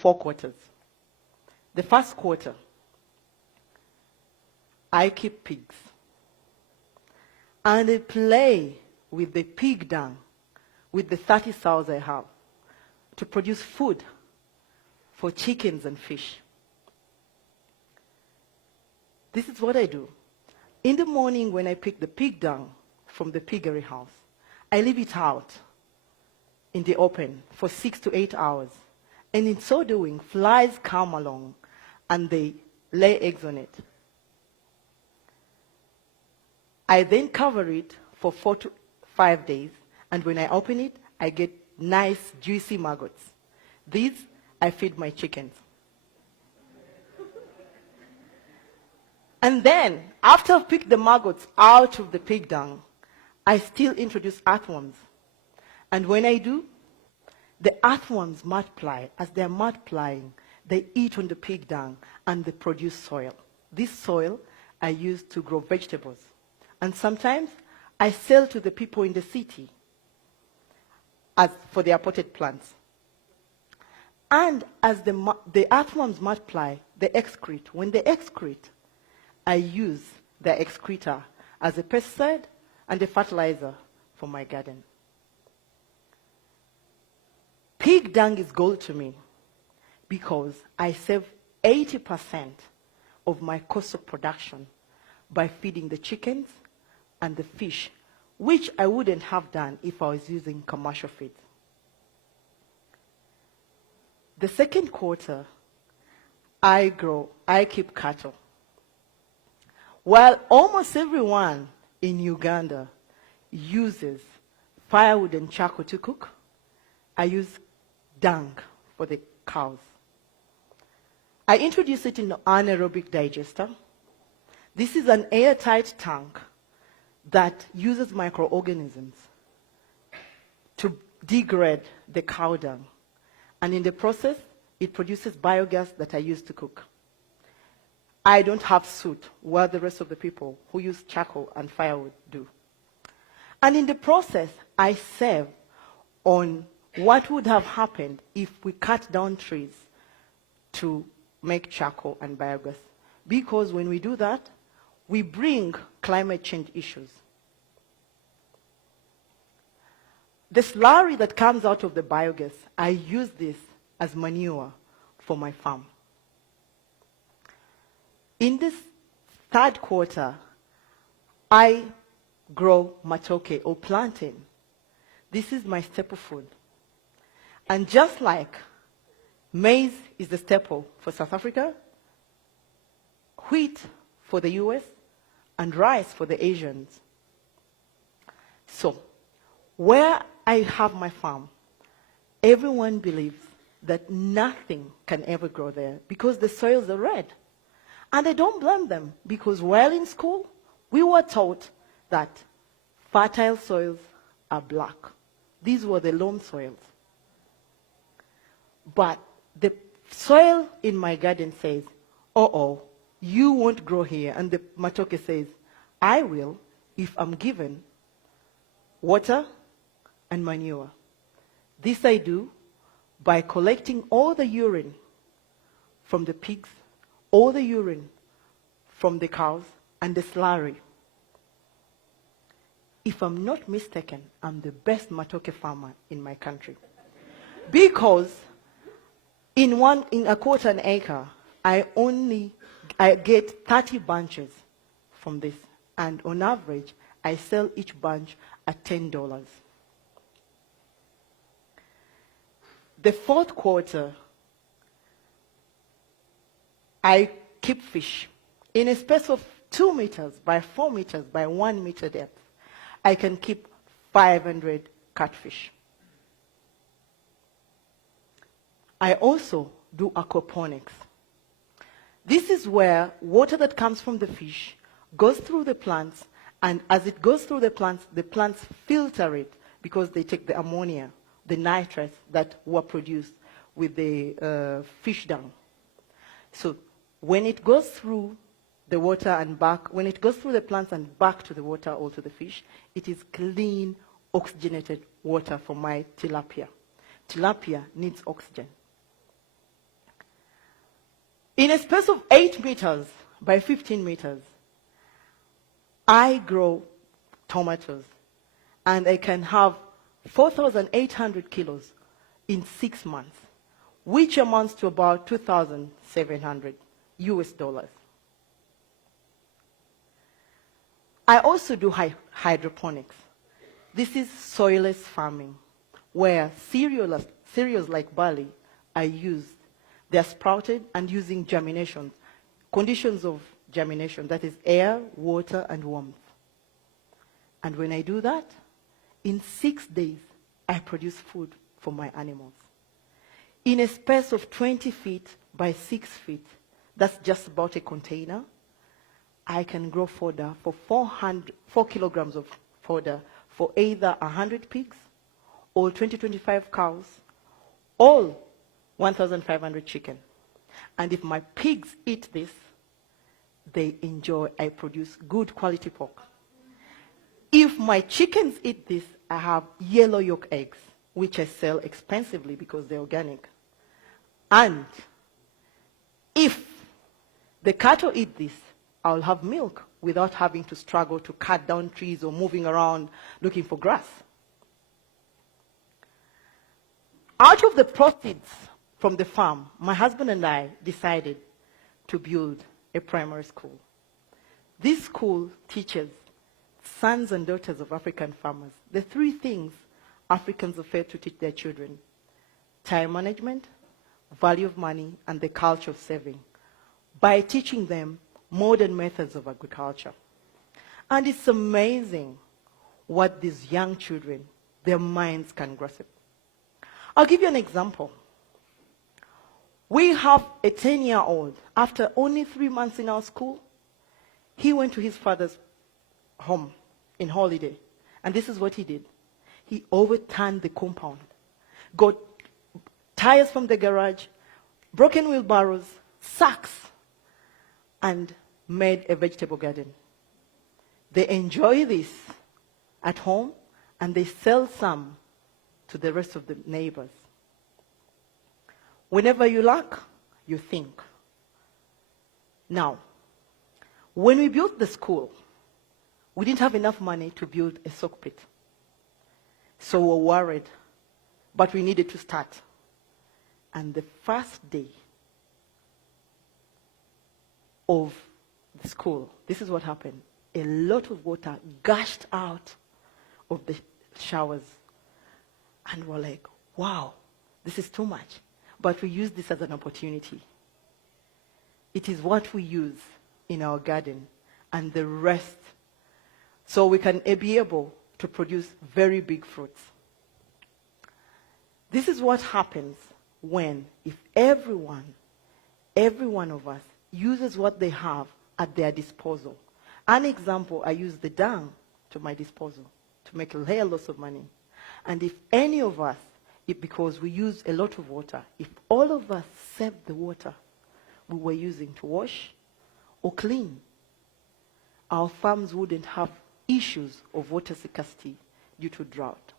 4 quarters. The first quarter, I keep pigs. And I play with the pig dung, with the 30 sows I have, to produce food for chickens and fish. This is what I do. In the morning when I pick the pig dung from the piggery house, I leave it out in the open for 6 to 8 hours. And in so doing, flies come along and they lay eggs on it. I then cover it for 4 to 5 days, and when I open it, I get nice, juicy maggots. These I feed my chickens. And then, after I've picked the maggots out of the pig dung, I still introduce earthworms. And when I do, the earthworms multiply. As they're multiplying, they eat on the pig dung and they produce soil. This soil I use to grow vegetables. And sometimes I sell to the people in the city as for their potted plants. And as the earthworms multiply, they excrete. When they excrete, I use their excreta as a pesticide and a fertilizer for my garden. Pig dung is gold to me because I save 80% of my cost of production by feeding the chickens and the fish, which I wouldn't have done if I was using commercial feed. The second quarter, I keep cattle. While almost everyone in Uganda uses firewood and charcoal to cook, I use dung for the cows. I introduce it in an anaerobic digester. This is an airtight tank that uses microorganisms to degrade the cow dung. And in the process, it produces biogas that I use to cook. I don't have soot, while the rest of the people who use charcoal and firewood do. And in the process, I save on what would have happened if we cut down trees to make charcoal and biogas. Because when we do that, we bring climate change issues. The slurry that comes out of the biogas, I use this as manure for my farm. In this third quarter, I grow matoke or plantain. This is my staple food. And just like maize is the staple for South Africa, wheat for the US, and rice for the Asians. So, where I have my farm, everyone believes that nothing can ever grow there because the soils are red. And I don't blame them because while in school, we were taught that fertile soils are black. These were the loam soils. But the soil in my garden says, uh-oh, you won't grow here. And the matoke says, I will if I'm given water and manure. This I do by collecting all the urine from the pigs, all the urine from the cows, and the slurry. If I'm not mistaken, I'm the best matoke farmer in my country. Because in a quarter an acre, I get 30 bunches from this. And on average, I sell each bunch at $10. The fourth quarter, I keep fish. In a space of 2 meters by 4 meters by 1 meter depth, I can keep 500 catfish. I also do aquaponics. This is where water that comes from the fish goes through the plants, and as it goes through the plants filter it because they take the ammonia, the nitrates that were produced with the fish dung. So when it goes through the water and back, when it goes through the plants and back to the water or to the fish, it is clean, oxygenated water for my tilapia. Tilapia needs oxygen. In a space of 8 meters by 15 meters, I grow tomatoes, and I can have 4,800 kilos in 6 months, which amounts to about 2,700 US dollars. I also do hydroponics. This is soilless farming, where cereals like barley are used. They are sprouted and using germination, conditions of germination, that is air, water, and warmth. And when I do that, in 6 days, I produce food for my animals. In a space of 20 feet by 6 feet, that's just about a container, I can grow fodder for 4 kilograms of fodder for either 100 pigs or 25 cows, all 1,500 chicken. And if my pigs eat this, they enjoy, I produce good quality pork. If my chickens eat this, I have yellow yolk eggs, which I sell expensively because they're organic. And if the cattle eat this, I'll have milk without having to struggle to cut down trees or moving around looking for grass. Out of the proceeds from the farm, my husband and I decided to build a primary school. This school teaches sons and daughters of African farmers the 3 things Africans are failed to teach their children: time management, value of money, and the culture of saving, by teaching them modern methods of agriculture. And it's amazing what these young children, their minds can grasp. I'll give you an example. We have a 10-year-old. After only 3 months in our school, he went to his father's home in holiday. And this is what he did. He overturned the compound, got tires from the garage, broken wheelbarrows, sacks, and made a vegetable garden. They enjoy this at home, and they sell some to the rest of the neighbors. Whenever you lack, you think. Now, when we built the school, we didn't have enough money to build a soak pit. So we were worried, but we needed to start. And the first day of the school, this is what happened. A lot of water gushed out of the showers. And we're like, wow, this is too much. But we use this as an opportunity. It is what we use in our garden, and the rest, so we can be able to produce very big fruits. This is what happens when, if every one of us uses what they have at their disposal. An example, I use the dung to my disposal to make a lots of money. And if any of us, because we use a lot of water, if all of us saved the water we were using to wash or clean, our farms wouldn't have issues of water scarcity due to drought.